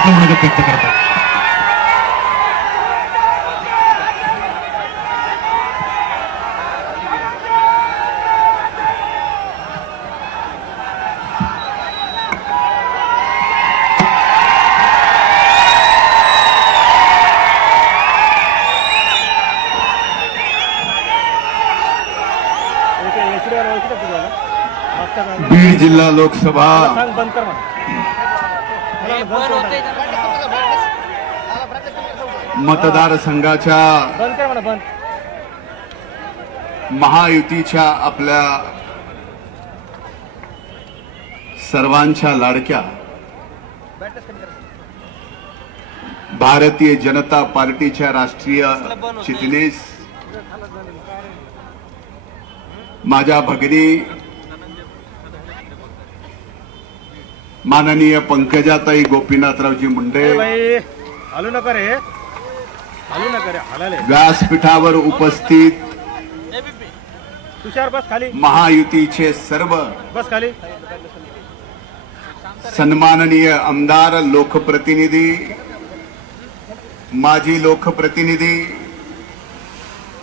आपलं मनोगत व्यक्त करतात. बीड जिल्हा लोकसभा मतदारसंघाच्या महायुतीच्या आपल्या सर्वांच्या लाडक्या भारतीय जनता पार्टीच्या राष्ट्रीय चिटणीस माझ्या भगिनी माननीय पंकजाताई गोपीनाथरावजी मुंडे व्यासपीठावर उपस्थित महायुतीचे सर्व सन्माननीय आमदार, लोकप्रतिनिधी, माजी लोकप्रतिनिधी,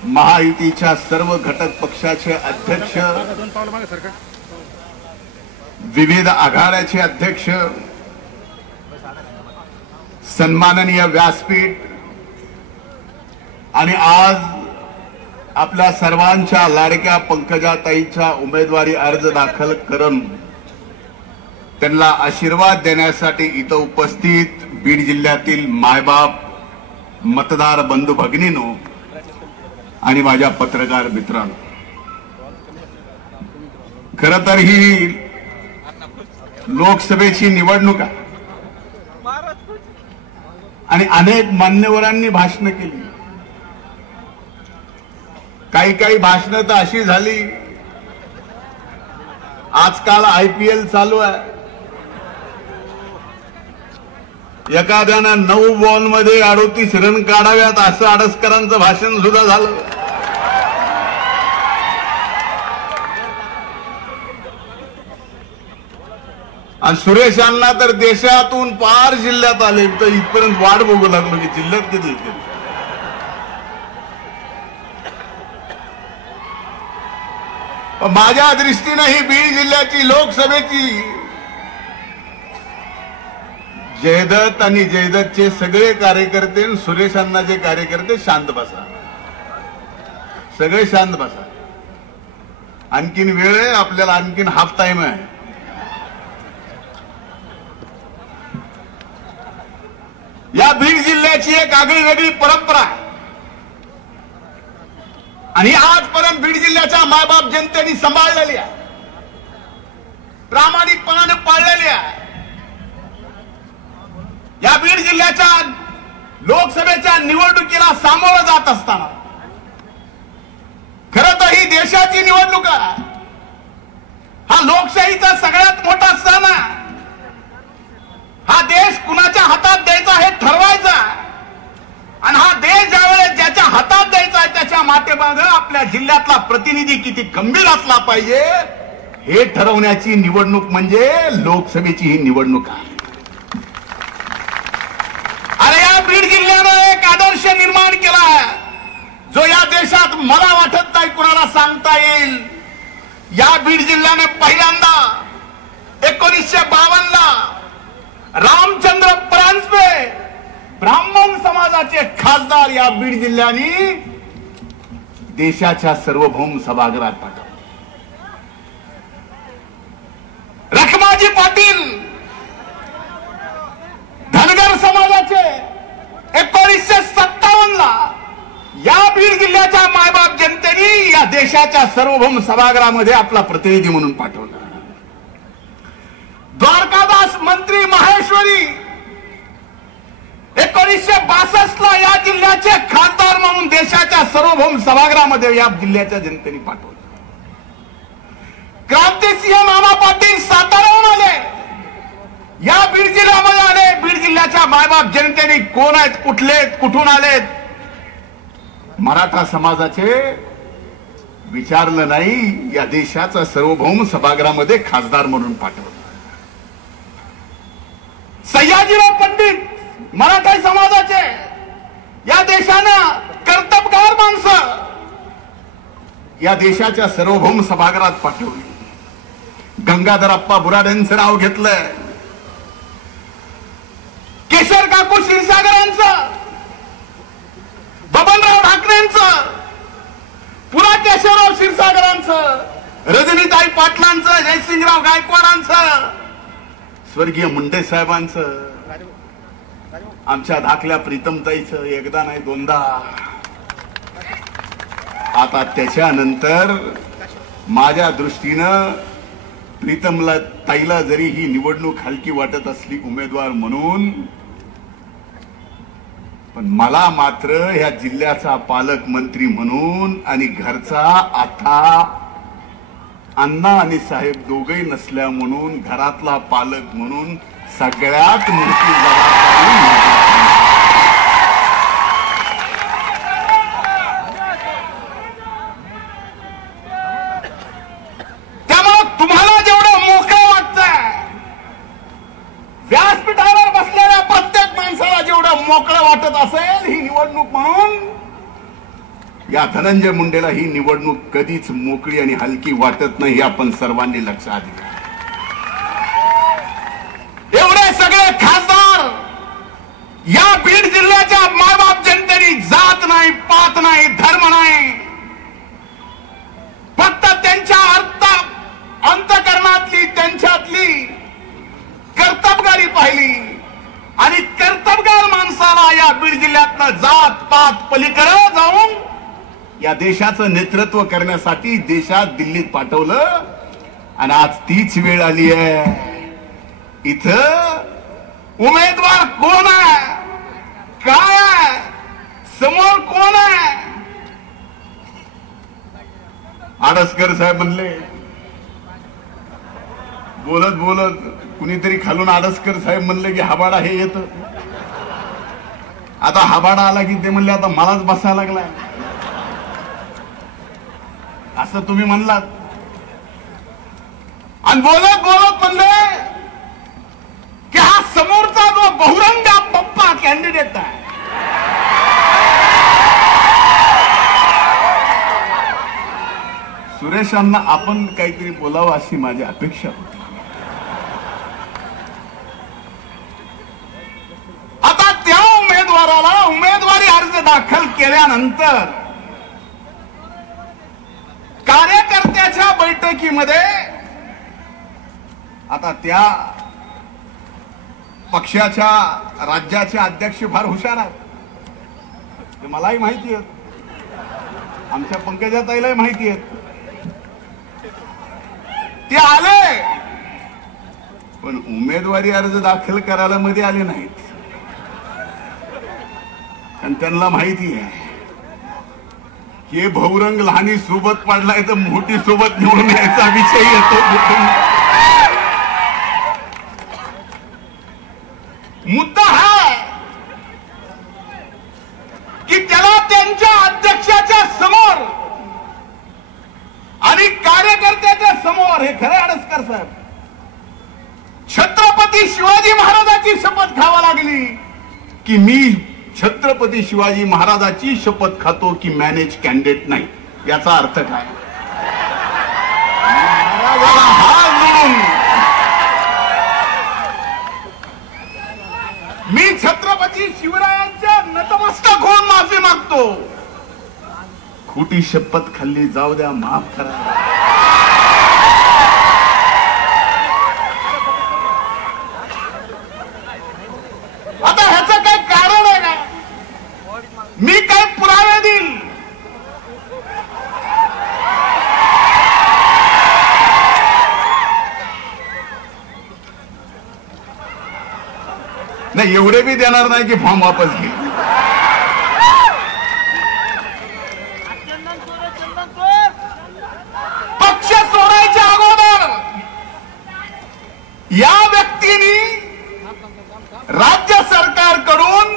महायुतीच्या सर्व घटक पक्षाचे अध्यक्ष, विविध आघाड्याचे अध्यक्ष, सन्माननीय व्यासपीठ आणि आज आपल्या सर्वांच्या लाडक्या पंकजाताईंचा उमेदवारी अर्ज दाखल करून त्यांना आशीर्वाद देण्यासाठी इथं उपस्थित बीड जिल्ह्यातील मायबाप, मतदार बंधू भगिनींनो आणि माझ्या पत्रकार मित्रांनो, खरं तर ही लोकसभेची निवडणूक आहे आणि अनेक मान्यवरांनी भाषणं केली. काही भाषणं तर अशी झाली, आजकाल IPL चालू आहे, एखाद्यानं 9 बॉलमध्ये 38 रन काढाव्यात असं आडसकरांचं भाषण सुद्धा झालं. आणि सुरेश अण्णा तर देशातून पार जिल्ह्यात आले, तर इथपर्यंत वाट बघू लागलो की जिल्ह्यात कधी येते. माझ्या दृष्टीनं ही बीड जिल्ह्याची लोकसभेची जयदत्त आणि जयदत्तचे सगळे कार्यकर्ते, सुरेश अण्णाचे कार्यकर्ते शांत बसा, सगळे शांत बसा. आणखीन वेळ आहे, आपल्याला आणखीन हाफ टाइम आहे. या बीड जिल्ह्याची एक आगळी वेगळी परंपरा आहे आणि आजपर्यंत बीड जिल्ह्याच्या मायबाप जनतेने सांभाळलेली आहे, प्रामाणिकपणाने पाळलेली आहे. या बीड जिल्ह्याच्या लोकसभेच्या निवडणुकीला सामोरं जात असताना खरं तर ही देशाची निवडणूक आहे. हा लोकशाहीचा सगळ्यात मोठा सण आहे. हा देश कुणाच्या हातात द्यायचा हे ठरवायचा आणि हा देश ज्यावेळेस ज्याच्या हातात द्यायचा आहे त्याच्या माध्यमातून आपल्या जिल्ह्यातला प्रतिनिधी किती गंभीर असला पाहिजे हे ठरवण्याची निवडणूक म्हणजे लोकसभेची ही निवडणूक आहे. अरे या बीड जिल्ह्यानं एक आदर्श निर्माण केला आहे जो या देशात मला वाटत नाही कुणाला सांगता येईल. या बीड जिल्ह्याने पहिल्यांदा 1952 ला रामचंद्र परांजपे ब्राह्मण समाजाचे खासदार या बीड जिल्ह्याने देशाच्या सार्वभौम सभागृहात पाठवले. रखमाजी पाटील धनगर समाजाचे 1957 ला या बीड जिल्ह्याच्या मायबाप जनतेने या देशाच्या सार्वभौम सभागृहामध्ये आपला प्रतिनिधी म्हणून पाठवला. द्वारकादास मंत्री माहेश्वरी 1962 ला या जिल्ह्याचे खासदार म्हणून देशाच्या सार्वभौम सभागृहामध्ये या जिल्ह्याच्या जनतेने पाठवलं. क्रांतिसिंह मामा पाटील साताऱ्याहून आले, या बीड जिल्ह्यामध्ये आले. बीड जिल्ह्याच्या मायबाप जनतेने कोण आहेत, कुठले, कुठून आलेत, मराठा समाजाचे विचारलं नाही, या देशाचा सार्वभौम सभागृहामध्ये खासदार म्हणून पाठवलं. सयाजीराव पंडित मराठा समाजाचे या देशानं कर्तबगार माणसं या देशाच्या सार्वभौम सभागृहात पाठवली। गंगाधरप्पा बुराडेंचं नाव घेतलंय, केशर काकू क्षीरसागरांचं, बबनराव ढाकणेंचं, पुन्हा केशवराव क्षीरसागरांचं, रजनीताई पाटलांचं, जयसिंगराव गायकवाडांचं, स्वर्गीय मुंडे साहेबांचं, आमच्या धाकल्या प्रीतमताईचं एकदा नाही दोनदा। आता त्याच्यानंतर माझ्या दृष्टीनं प्रीतमला ताईला जरी ही निवडणूक हलकी वाटत असली उमेदवार म्हणून, पण मला मात्र ह्या जिल्ह्याचा पालकमंत्री म्हणून आणि घरचा आता अण्णा आणि साहेब दोघे नसल्या म्हणून घरातला पालक म्हणून सगळ्यात मोठी जबाबदारी। त्यामुळे तुम्हाला जेवढं मोकळं वाटतंय, व्यासपीठावर बसलेल्या प्रत्येक माणसाला जेवढं मोकळं वाटत असेल ही निवडणूक म्हणून, या धनंजय मुंडेला ही निवडणूक कधीच मोकळी आणि हलकी वाटत नाही हे आपण सर्वांनी लक्षात घ्या। एवढे सगळे खासदार या बीड जिल्ह्याच्या मायबाप जनतेने जात नाही, पात नाही, धर्म नाही, फक्त त्यांच्या अंतःकरणातली त्यांच्यातली कर्तबगारी पाहिली आणि कर्तबगार माणसाला या बीड जिल्ह्यातनं जात पात पलीकडे जाऊन या देशाचं नेतृत्व करण्यासाठी देशात दिल्लीत पाठवलं। आणि आज तीच वेळ आली आहे, इथं उमेदवार कोण आहे, काय आहे, समोर कोण आहे। आडसकर साहेब म्हणले, बोलत बोलत कुणीतरी खालून आडसकर साहेब म्हणले की हबाडा हे येत। आता हबाडा आला की ते म्हणले आता मलाच बसायला लागलाय, असं तुम्ही म्हणलात। आणि बोलत बोलत म्हणले की हा समोरचा जो बहुरंगा पप्पा कॅन्डिडेट आहे, सुरेशांना आपण काहीतरी बोलावं अशी माझी अपेक्षा होती। आता त्या उमेदवाराला उमेदवारी अर्ज दाखल केल्यानंतर कार्यकर्त्याच्या बैठकीमध्ये आता त्या पक्षाच्या राज्याचे अध्यक्ष फार हुशार आहेत, ते मलाही माहिती आहे, आमच्या पंकजाताईलाही माहिती आहे। ते आले पण उमेदवारी अर्ज दाखल करायला मध्ये आले नाहीत, आणि त्यांना माहिती आहे हे बहुरंग लहानी सोबत पडलाय तर मोठी सोबत निवडून यायचा विषय येतो। मुद्दा हा की त्याला त्यांच्या अध्यक्षाच्या समोर आणि कार्यकर्त्याच्या समोर, हे खरे आडसकर साहेब, छत्रपती शिवाजी महाराजांची शपथ घ्यावी लागली की मी छत्रपती शिवाजी महाराजांची शपथ खातो की मॅनेज कॅन्डिडेट नाही। याचा अर्थ काय? महाराजाला हात जोडून मी छत्रपती शिवरायांच्या नतमस्तक होऊन माफी मागतो। खोटी शपथ खाल्ली, जाऊ द्या, माफ करा। आता ह्याचं काय कारण आहे का? मी काय पुरावे देईल? नाही, एवढे बी देणार नाही की फॉर्म वापस घे। पक्ष सोडायच्या अगोदर या व्यक्तीने राज्य सरकारकडून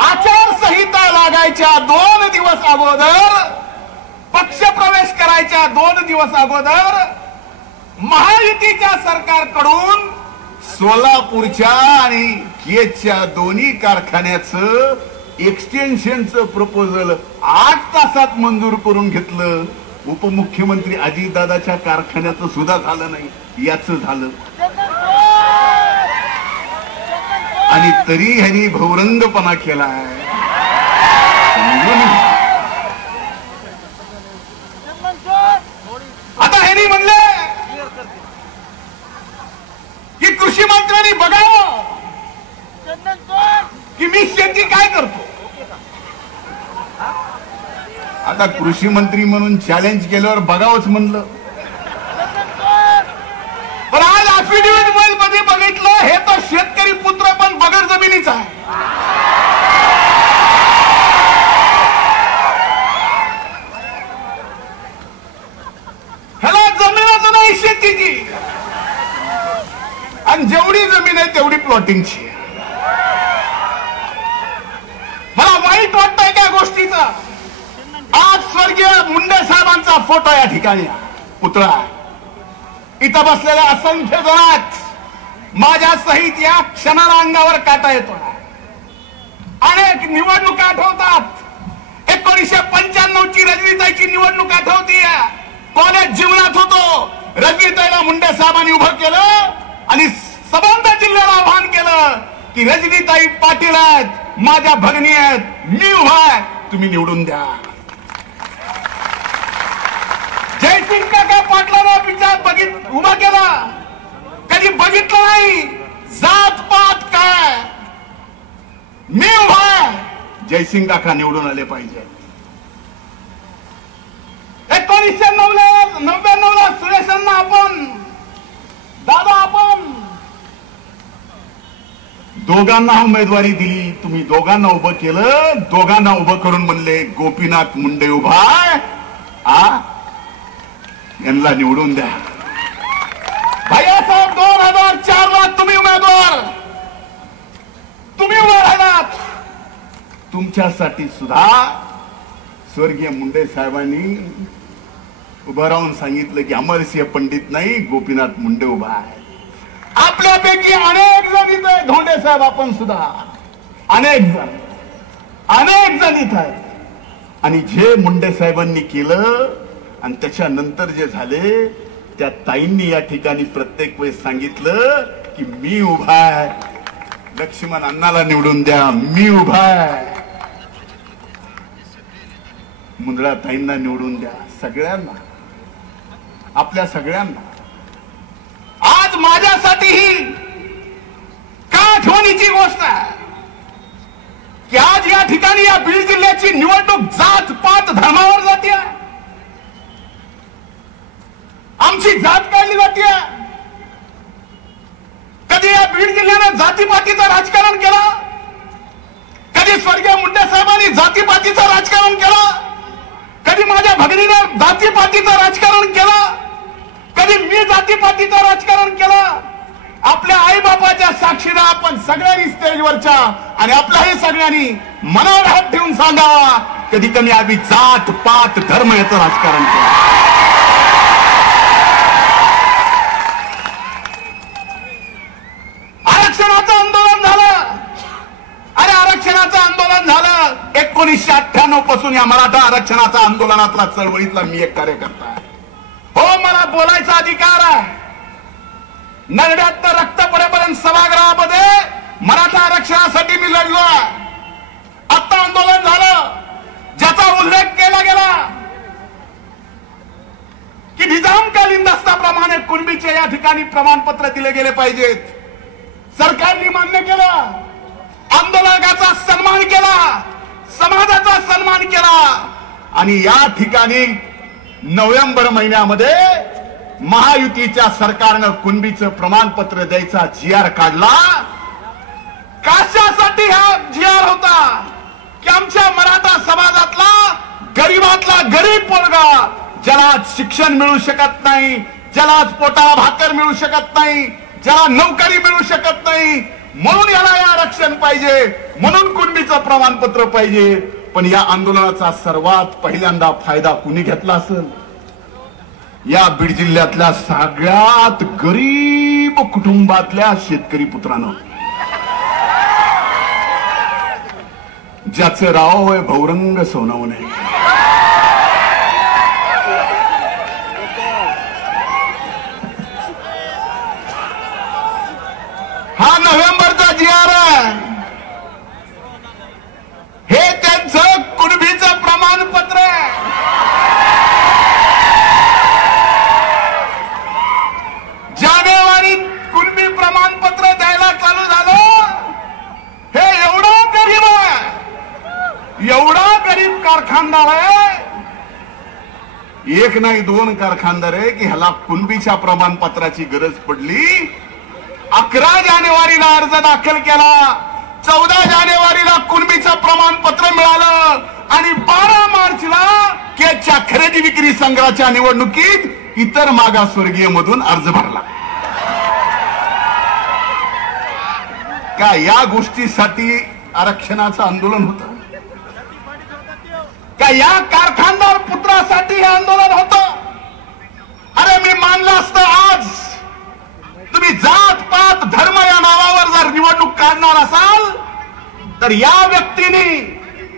आचारसंहिता लागायच्या 2 दिवस अगोदर, पक्ष प्रवेश करायच्या 2 दिवस अगोदर महायुतीच्या सरकारकडून सोलापूरच्या आणि केजच्या दोन्ही कारखान्याचं एक्सटेन्शनचं प्रपोजल 8 तासात मंजूर करून घेतलं. उपमुख्यमंत्री अजितदादाच्या कारखान्याचं सुद्धा झालं नाही, याच झालं. आणि तरी ह्यांनी भौरंगपणा केलाय. आता ह्यांनी म्हणले की कृषी मंत्र्यांनी बघावं की मी शेती काय करतो. आता कृषी मंत्री म्हणून चॅलेंज केल्यावर बघावंच म्हणलं. पण आज अफिडेव्हिट मध्ये बघितलं हे तर शेतकरी पुत्र पण बगर जमिनीचा आहे. ह्याला जमीनच नाही शेतीची, आणि जेवढी जमीन आहे तेवढी प्लॉटिंगची. मला वाईट वाटतंय त्या गोष्टीचा. आज स्वर्गीय मुंडे साहेबांचा फोटो या ठिकाणी पुतळा इथं बसलेल्या असंख्य जणात माझ्या सहित या क्षणाला अंगावर काटा येतो. अनेक निवडणुका आठवतात. 1995 ची रजनीताईची निवडणूक आठवती. कॉलेज जीवनात होतो. रजनीताईला मुंडे साहेबांनी उभं केलं आणि संबंध जिल्ह्याला आव्हान केलं की रजनीताई पाटील आहेत, माझ्या भगिनी आहेत, मी उभा आहे, तुम्ही निवडून द्या. जयसिंग काका पाटलांना विचार उभा केला. कधी बघितलं नाही जात पात काय. मी उभा आहे, जयसिंग काका निवडून आले पाहिजे. 1999 सुरेशांना आपण दोघांना उमेदवारी दिली. तुम्ही दोघांना उभं केलं. दोघांना उभं करून म्हणले गोपीनाथ मुंडे उभा यांना निवडून द्या. भैयासाहेब 2004 ला तुम्ही उमेदवार, तुम्ही उभे राहिलात. तुमच्यासाठी सुद्धा स्वर्गीय मुंडे साहेबांनी उभं राहून सांगितलं की अमरसिंह पंडित नाही, गोपीनाथ मुंडे उभा आहे. आपल्यापैकी अनेक जण इथे, धोंडे साहेब आपण सुद्धा अनेक जण इथं आहेत. आणि जे मुंडे साहेबांनी केलं आणि त्याच्यानंतर जे झाले त्या ताईंनी या ठिकाणी प्रत्येक वेळेस सांगितलं की मी उभा आहे, लक्ष्मण अण्णाला निवडून द्या, मी उभा आहे, मुंदडा ताईंना निवडून द्या. सगळ्यांना, आपल्या सगळ्यांना. आज माझ्यासाठी ही का आठवणीची गोष्ट आहे की आज या ठिकाणी या बीड जिल्ह्याची निवडणूक जात पात धर्मावर जाते. आमची जात काढली जाते. कधी या बीड जिल्ह्यानं जातीपातीचं राजकारण केलं, कधी स्वर्गीय मुंडे साहेबांनी जातीपातीचं राजकारण केलं, कधी माझ्या भगिनीनं जातीपातीचं राजकारण केलं, कधी मी जातीपातीचं राजकारण केलं. आपल्या आई बापाच्या साक्षीला आपण सगळ्यांनी स्टेजवरच्या आणि आपल्याही सगळ्यांनी मनावर हात ठेवून सांगावा कधी कमी आम्ही जात पात धर्म याचं राजकारण केलं. आरक्षणाचं आंदोलन झालं. अरे आरक्षणाचं आंदोलन झालं 1998 पासून. या मराठा आरक्षणाच्या आंदोलनातला चळवळीतला मी एक कार्यकर्ता आहे. हो, मला बोलायचा अधिकार आहे. नरड्यात रक्त पडेपर्यंत सभागृहामध्ये मराठा आरक्षणासाठी मी लढलो आहे. आता आंदोलन झालं ज्याचा उल्लेख केला गेला की निजामकालीन दस्ताप्रमाणे कुणबीचे या ठिकाणी प्रमाणपत्र दिले गेले पाहिजेत. सरकारने मान्य केलं. आंदोलकाचा सन्मान केला, समाजाचा सन्मान केला. आणि या ठिकाणी नोव्हेंबर महिन्यामध्ये महायुतीच्या सरकारनं कुणबीचं प्रमाणपत्र द्यायचा GR काढला. कशासाठी हा GR होता की आमच्या मराठा समाजातला गरीबातला गरीब पोरगा ज्याला शिक्षण मिळू शकत नाही, ज्याला पोटाला भाकर मिळू शकत नाही, ज्याला नोकरी मिळू शकत नाही, म्हणून याला आरक्षण पाहिजे, म्हणून कुणबीचं प्रमाणपत्र पाहिजे. पण या आंदोलनाचा सर्वात पहिल्यांदा फायदा कुणी घेतला असेल? या बीड जिल्ह्यातल्या सगळ्यात गरीब गरीब कुटुंबातल्या शेतकरी पुत्रानं, ज्याचं राव आहे भौरंग सोनवणे, हा नोव्हेंबरचा GR आहे, हे त्यांचं कुणबीचं प्रमाणपत्र आहे. जानेवारीत कुणबी प्रमाणपत्र द्यायला चालू झालं. हे एवढा गरीब आहे, एवढा गरीब कारखानदार आहे, एक नाही दोन कारखानदार आहे की ह्याला कुणबीच्या प्रमाणपत्राची गरज पडली. 11 जानेवारीला अर्ज दाखल केला, 14 जानेवारीला कुणबीचं प्रमाणपत्र मिळालं आणि 12 मार्चला केजच्या खरेदी विक्री संघाच्या निवडणुकीत इतर मागासवर्गीय मधून अर्ज भरला. का या गोष्टीसाठी आरक्षणाचं आंदोलन होतं? का या कारखानदार पुत्रासाठी हे आंदोलन होतं? अरे मी मानलं असतं आज तुम्ही जात पात धर्म या नावावर जर निवडणूक काढणार असाल तर या व्यक्तीने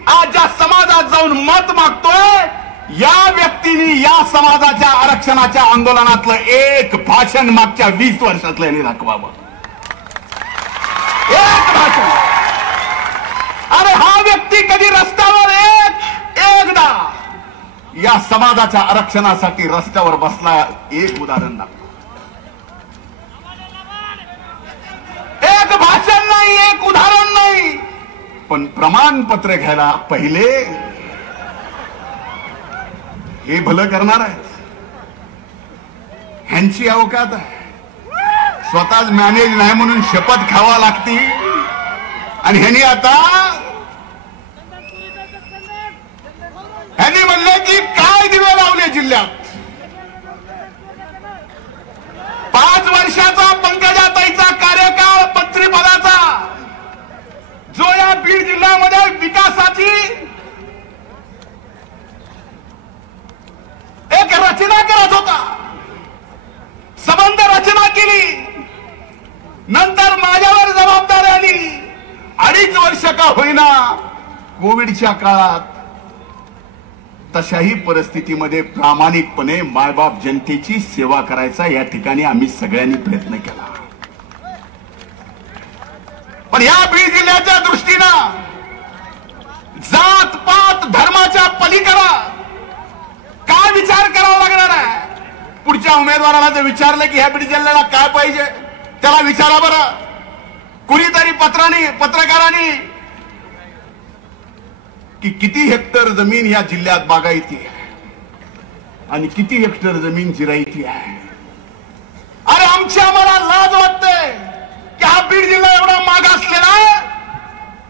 आज ज्या समाजात जाऊन मत मागतोय, या व्यक्तीने या समाजाच्या आरक्षणाच्या आंदोलनातलं एक भाषण मागच्या 20 वर्षातलं यांनी दाखवावं. एक भाषण. अरे हा व्यक्ती कधी रस्त्यावर एकदा या समाजाच्या आरक्षणासाठी रस्त्यावर बसला, एक उदाहरण दाखवा. एक भाषण नाही, एक उदाहरण नाही, पण प्रमाणपत्र घ्यायला पहिले हे भलं करणार आहेत. ह्यांची अवकात आहे, स्वतःच मॅनेज नाही म्हणून शपथ खावा लागती. आणि ह्यांनी आता ह्यांनी म्हणले की काय दिवे लावले जिल्ह्यात. 5 वर्षाचा पंकजाताईचा कार्यकाळ मंत्रिपदाचा, जो या बीड जिल्ह्यामध्ये विकासाची एक रचना करत होता, संबंध रचना केली. नंतर माझ्यावर जबाबदारी आली. 2.5 वर्ष का होईना कोविडच्या काळात तशाही परिस्थितीमध्ये प्रामाणिकपणे मायबाप जनतेची सेवा करायचा या ठिकाणी आम्ही सगळ्यांनी प्रयत्न केला. पण या बीड जिल्ह्याच्या दृष्टीनं जात पात धर्माच्या पलीकडे काय विचार करावा लागणार आहे? पुढच्या उमेदवाराला जर विचारलं की ह्या बीड जिल्ह्याला काय पाहिजे, त्याला विचारा बरं. कुणीतरी पत्रकारांनी की किती हेक्टर जमीन या जिल्ह्यात बागायती आहे आणि किती हेक्टर जमीन जिरायती आहे. अरे आमच्या मला लाज वाटते की हा बीड जिल्हा एवढा मागासलेला आहे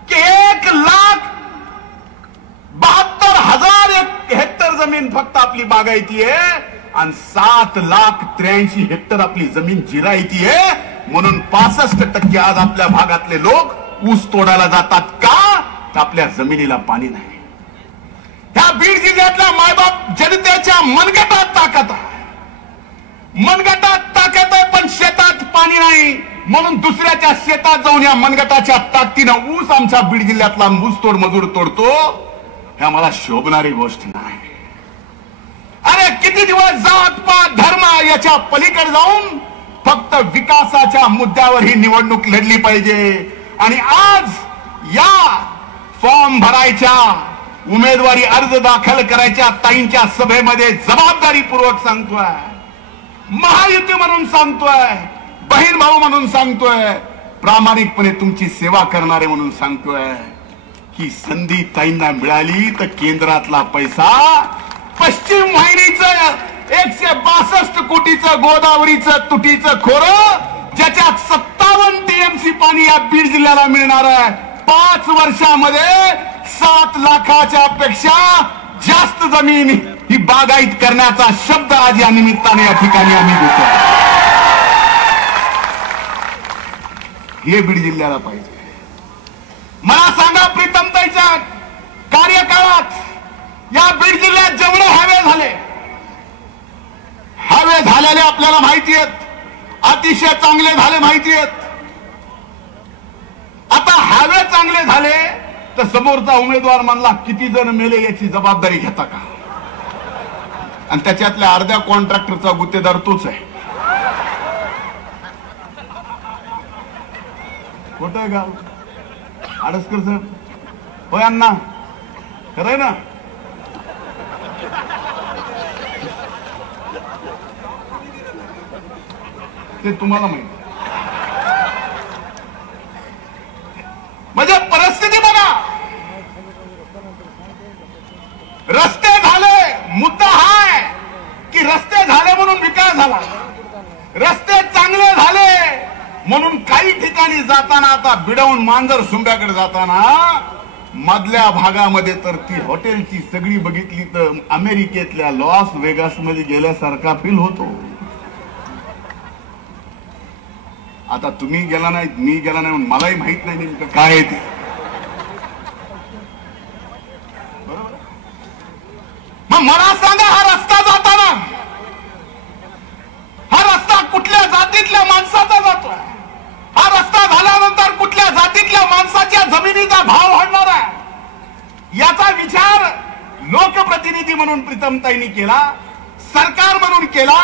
की 1,72,000 हेक्टर जमीन फक्त आपली बागायती आहे आणि 7,83,000 हेक्टर आपली जमीन जिरायती आहे. म्हणून 65% आज आपल्या भागातले लोक ऊस तोडायला जातात. का? तर आपल्या जमिनीला पाणी नाही. ह्या बीड जिल्ह्यातल्या मायबाप जनतेच्या मनगटात ताकद आहे, मनगटात ताकद आहे, पण शेतात पाणी नाही. म्हणून दुसऱ्याच्या शेतात जाऊन या मनगटाच्या ताकदीनं ऊस आमच्या बीड जिल्ह्यातला ऊसतोड मजूर तोडतो. ह्या मला शोभणारी गोष्ट नाही. अरे किती दिवस जात पात धर्म याच्या पलीकडे जाऊन फक्त विकासाच्या मुद्द्यावर ही निवडणूक लढली पाहिजे. आणि आज या फॉर्म भरायच्या, उमेदवारी अर्ज दाखल करायच्या ताईंच्या सभेमध्ये जबाबदारीपूर्वक सांगतोय, महायुती म्हणून सांगतोय, बहीण भाऊ म्हणून सांगतोय, प्रामाणिकपणे तुमची सेवा करणारे म्हणून सांगतोय. ही संधी ताईंना मिळाली तर केंद्रातला पैसा पश्चिम वाहिनीचं 162 कोटीचं गोदावरीचं तुटीचं खोरं, ज्याच्यात 57 TMC पाणी या बीड जिल्ह्याला मिळणार आहे. 5 वर्षामध्ये 7 लाखाच्या पेक्षा जास्त जमीन ही बागायत करण्याचा शब्द आज या निमित्ताने या ठिकाणी आम्ही देतो. हे बीड जिल्ह्याला पाहिजे. मला सांगा प्रीतमताईच्या कार्यकाळात या बीड जिल्ह्यात जेवढे हायवे झाले, हायवे झालेले आपल्याला माहिती आहेत. अतिशय चांगले झाले माहिती आहेत. आता हायवे चांगले झाले तर समोरचा उमेदवार म्हणला किती जण मेले याची जबाबदारी घेता का? आणि त्याच्यातल्या अर्ध्या कॉन्ट्रॅक्टरचा गुत्तेदार तोच आहे. खोटं आहे गाव आडसकर साहेब? होय अण्णा, खरंय ना? ते तुम्हाला माहिती. म्हणजे परिस्थिती बघा. रस्ते झाले, मुद्दा हा आहे की रस्ते झाले म्हणून विकास झाला. रस्ते चांगले झाले म्हणून काही ठिकाणी जाताना, आता बिडवून मांजर सुंब्याकडे जाताना मधल्या भागामध्ये तर ती हॉटेलची सगळी बघितली तर अमेरिकेतल्या लॉस वेगास मध्ये गेल्यासारखा फील होतो. आता तुम्ही गेला नाही, मी गेला नाही, मलाही माहित नाही नेमकं काय आहे ते. बरोबर. मग मला सांगा, हा रस्ता जाताना, हा रस्ता कुठल्या जातीतल्या माणसाचा जातोय? हा रस्ता झाल्यानंतर कुठल्या जातीतल्या माणसाच्या जमिनीचा भाव वाढणार आहे? याचा विचार लोकप्रतिनिधी म्हणून प्रीतमताईंनी केला, सरकार म्हणून केला.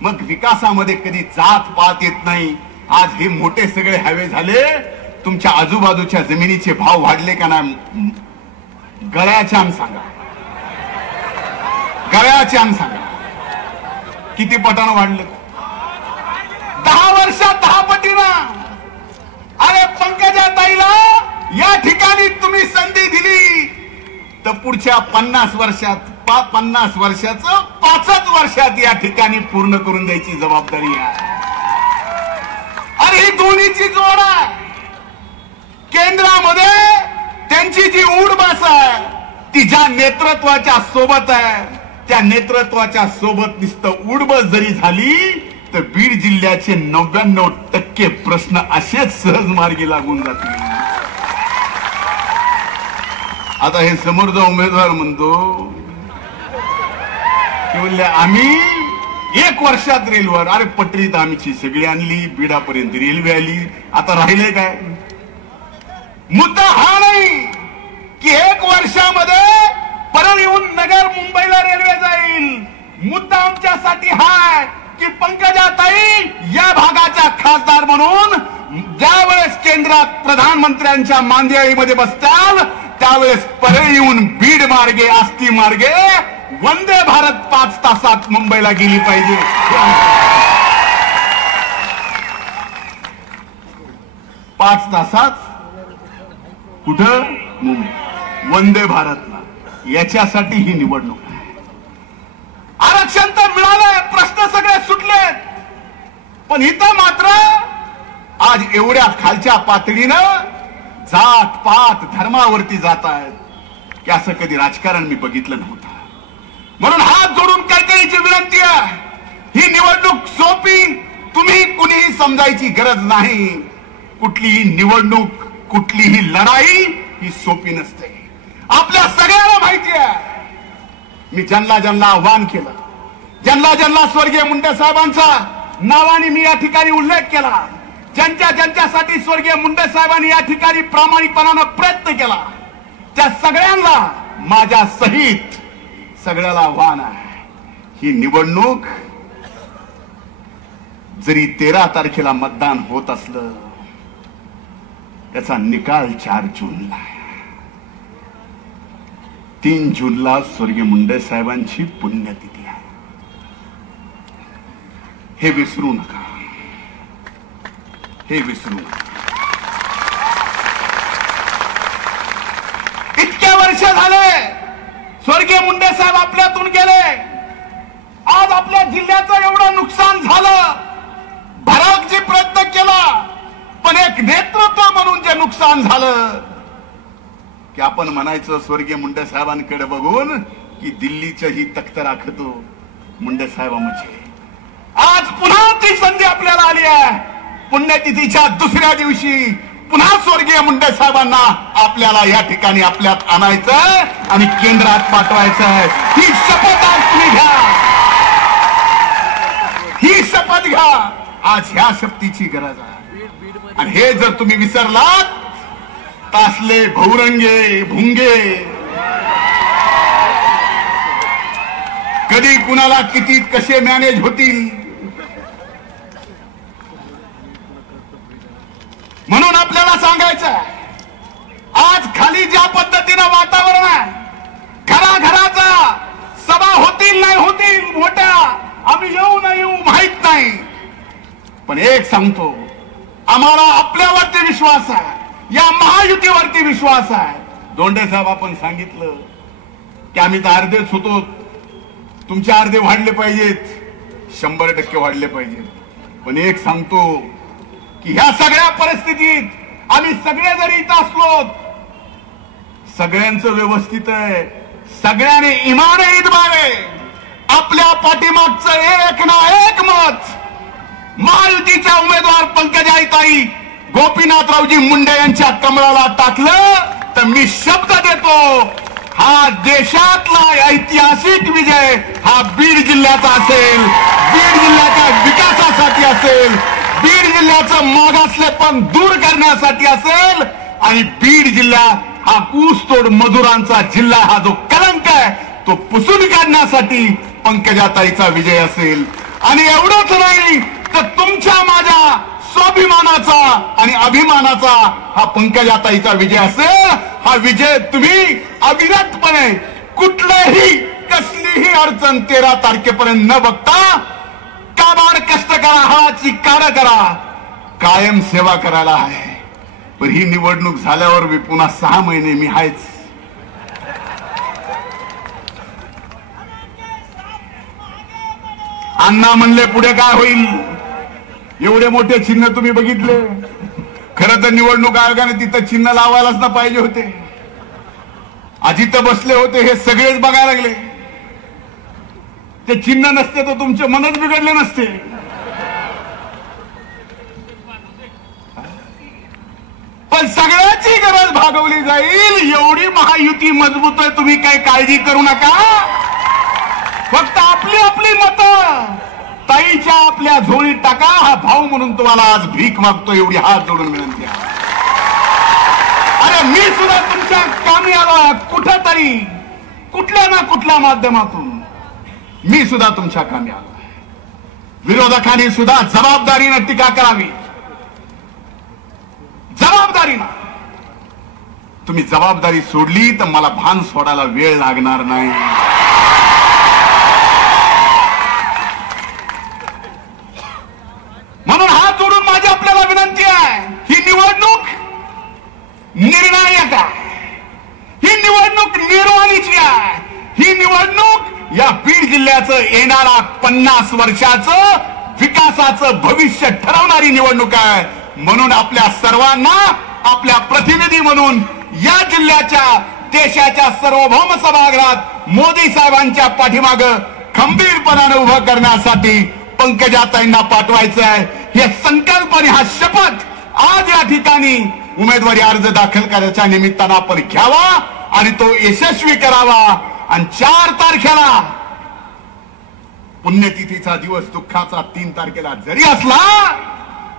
मग विकासामध्ये कधी जात पात येत नाही. आज हे मोठे सगळे हायवे झाले, तुमच्या आजूबाजूच्या जमिनीचे भाव वाढले का नाही? गळ्याच्या सांगा, गळ्याच्या सांगा किती पटानं वाढलं? 10 वर्षात 10 पटीनं. अरे पंकजाताईला या ठिकाणी तुम्ही संधी दिली तर पुढच्या 50 वर्षात 50 वर्षाचं 5च वर्षात या ठिकाणी पूर्ण करून द्यायची जबाबदारी आहे. अरे ही दोन्हीची जोड आहे. केंद्रामध्ये त्यांची जी उडबास आहे ती ज्या नेतृत्वाच्या सोबत आहे, त्या नेतृत्वाच्या सोबत नुसतं उडबस जरी झाली तर बीड जिल्ह्याचे 99% प्रश्न असेच सहज मार्गी लागून जातील. आता हे समोरचा उमेदवार म्हणतो म्हणले आम्ही 1 वर्षात रेल्वेवर, अरे पटरीत आम्हीची सगळी आणली, बीडापर्यंत रेल्वे आली, आता राहिले काय? मुद्दा हा नाही की 1 वर्षामध्ये परळीहून नगर मुंबईला रेल्वे जाईल. मुद्दा आमच्यासाठी हा की पंकजाताई या भागाच्या खासदार म्हणून ज्या वेळेस केंद्रात प्रधानमंत्र्यांच्या मांदियाळीमध्ये बसताल त्यावेळेस परळीहून बीड मार्गे, आष्टी मार्गे वंदे भारत 5 तासात मुंबईला गेली पाहिजे. 5 तासात कुठं? मुंबई वंदे भारतला. याच्यासाठी ही निवडणूक आहे. आरक्षण तर मिळालंय, प्रश्न सगळे सुटलेत, पण इथं मात्र आज एवढ्या खालच्या पातळीनं जात पात धर्मावरती जात आहेत की असं कधी राजकारण मी बघितलं नव्हतं. म्हणून हात जोडून कळकळीची विनंती आहे, ही निवडणूक सोपी तुम्ही कुणीही समजायची गरज नाही. कुठलीही निवडणूक, कुठलीही लढाई ही सोपी नसते. आपल्या सगळ्यांना माहिती आहे. मी ज्यांना आव्हान केलं, ज्यांना स्वर्गीय मुंडे साहेबांचा नावाने मी या ठिकाणी उल्लेख केला, ज्यांच्यासाठी स्वर्गीय मुंडे साहेबांनी या ठिकाणी प्रामाणिकपणानं प्रयत्न केला, त्या सगळ्यांना माझ्या सहित सगळ्याला आव्हान आहे. ही निवडणूक जरी 13 तारखेला मतदान होत असलं त्याचा निकाल 4 जूनला आहे. 3 जूनला स्वर्गीय मुंडे साहेबांची पुण्यतिथी आहे. हे विसरू नका, हे विसरू नका. इतके वर्ष झाले स्वर्गीय मुंडे साहेब आपल्यातून गेले. आज आपल्या जिल्ह्याचं एवढं नुकसान झालं, भरावची प्रयत्न केला, पण एक नेतृत्व म्हणून जे नुकसान झालं की आपण म्हणायचं स्वर्गीय मुंडे साहेबांकडे बघून की दिल्लीचं ही तख्त राखतो मुंडे साहेबांची. आज पुन्हा ती संधी आपल्याला आली आहे. पुण्यतिथीच्या दुसऱ्या दिवशी पुन्हा स्वर्गीय मुंडे साहेबांना आपल्याला या ठिकाणी आपल्यात आणायचंय आणि केंद्रात पाठवायचंय. ही शपथ आज तुम्ही घ्या, ही शपथ लक्षात घ्या, आज ह्या शक्तीची गरज आहे. आणि हे जर तुम्ही विसरलात, तासले भौरंगे भुंगे कधी कुणाला किती कसे मॅनेज होतील. म्हणून आपल्याला सांगायचं आहे, आज खाली ज्या पद्धतीनं वातावरण आहे, घराघराचा सभा होतील नाही होतील मोठ्या, आम्ही येऊ नाही येऊ माहित नाही, पण एक सांगतो, आम्हाला आपल्यावरती विश्वास आहे, या महायुतीवरती विश्वास आहे. दोंडे साहेब, आपण सांगितलं की आम्ही तर अर्धेच होतो, तुमचे अर्धे वाढले पाहिजेत, 100% वाढले पाहिजेत. पण एक सांगतो की ह्या सगळ्या परिस्थितीत आम्ही सगळे जरी इथं असलो, सगळ्यांचं व्यवस्थित आहे, सगळ्यांनी इमान ईद बाळे, आपल्या पाठीमागचं एक ना एक मत महायुतीच्या उमेदवार पंकजाताई गोपीनाथरावजी मुंडे यांच्या कमळाला टाकलं तर मी शब्द देतो, हा देशातला ऐतिहासिक विजय हा बीड जिल्ह्याचा असेल, बीड जिल्ह्याच्या विकासासाठी असेल, बीड जिल्ह्याचं मागासलेपण दूर करण्यासाठी असेल, आणि बीड जिल्हा हा ऊसतोड मजुरांचा जिल्हा, हा जो कलंक आहे तो पुसून काढण्यासाठी पंकजाताईचा विजय असेल. आणि एवढंच नाही तर तुमच्या माझ्या स्वाभिमानाचा आणि अभिमानाचा हा पंकजाताईचा विजय असेल. हा विजय तुम्ही अविरतपणे कुठलंही कसलीही अडचण 13 तारखेपर्यंत न बघता काबाड कष्ट करा, हाची काढ करा, कायम सेवा करायला आहे. पण ही निवडणूक झाल्यावर मी पुन्हा 6 महिने मी आहेच. अण्णा म्हणले पुढे काय होईल, एवढे मोठे चिन्ह तुम्ही बघितले. खरं तर निवडणूक आयोगाने तिथं चिन्ह लावायलाच ना पाहिजे होते. अजित बसले होते हे सगळेच बघायला लागले. ते चिन्ह नसते तर तुमचे मनच बिघडले नसते. पण सगळ्याची गरज भागवली जाईल, एवढी महायुती मजबूत आहे, तुम्ही काही काळजी करू नका. फक्त आपली आपली मतं ताईच्या आपल्या झोळीत टाका. हा भाऊ म्हणून तुम्हाला आज भीक मागतो, एवढी हात जोडून विनंती आहे. अरे मी सुद्धा तुमच्या कामी आलो, कुठंतरी कुठल्या ना कुठल्या माध्यमातून मी सुद्धा तुमच्या कामी आलो. विरोधकांनी सुद्धा जबाबदारीने टीका करावी, जबाबदारीनं. तुम्ही जबाबदारी सोडली तर मला भान सोडायला वेळ लागणार नाही. म्हणून हात जोडून माझी आपल्याला विनंती आहे, ही निवडणूक निर्णायक आहे, ही निवडणूक निर्वाणीची आहे, ही निवडणूक या बीड जिल्ह्याचं येणारा 50 वर्षाचं विकासाचं भविष्य ठरवणारी निवडणूक आहे. म्हणून आपल्या सर्वांना आपल्या प्रतिनिधी म्हणून या जिल्ह्याच्या देशाच्या सार्वभौम सभागृहात मोदी साहेबांच्या पाठीमागं खंबीरपणाने उभं करण्यासाठी पंकजाताईंना पाठवायचं आहे. हे संकल्प आणि हा शपथ आज या ठिकाणी उमेदवारी अर्ज दाखल करायच्या निमित्तानं आपण घ्यावा आणि तो यशस्वी करावा. आणि 4 तारखेला पुण्यतिथीचा दिवस दुःखाचा 3 तारखेला जरी असला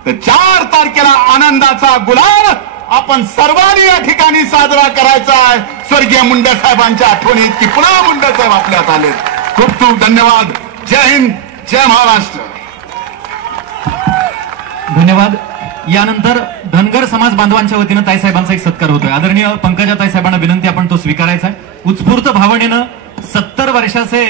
तर 4 तारखेला आनंदाचा गुलाल आपण सर्वांनी या ठिकाणी साजरा करायचा आहे. स्वर्गीय मुंडे साहेबांच्या आठवणीत की पुन्हा मुंडे साहेब आपल्यात आले. खूप खूप धन्यवाद. जय हिंद, जय महाराष्ट्र. धन्यवाद. यानंतर धनगर समाज बांधवांच्या वतीनं ताईसाहेबांचा एक सत्कार होतोय. आदरणीय पंकजा ताईसाहेबांना विनंती, आपण तो स्वीकारायचा आहे. उत्स्फूर्त भावनेनं 70 वर्षाचे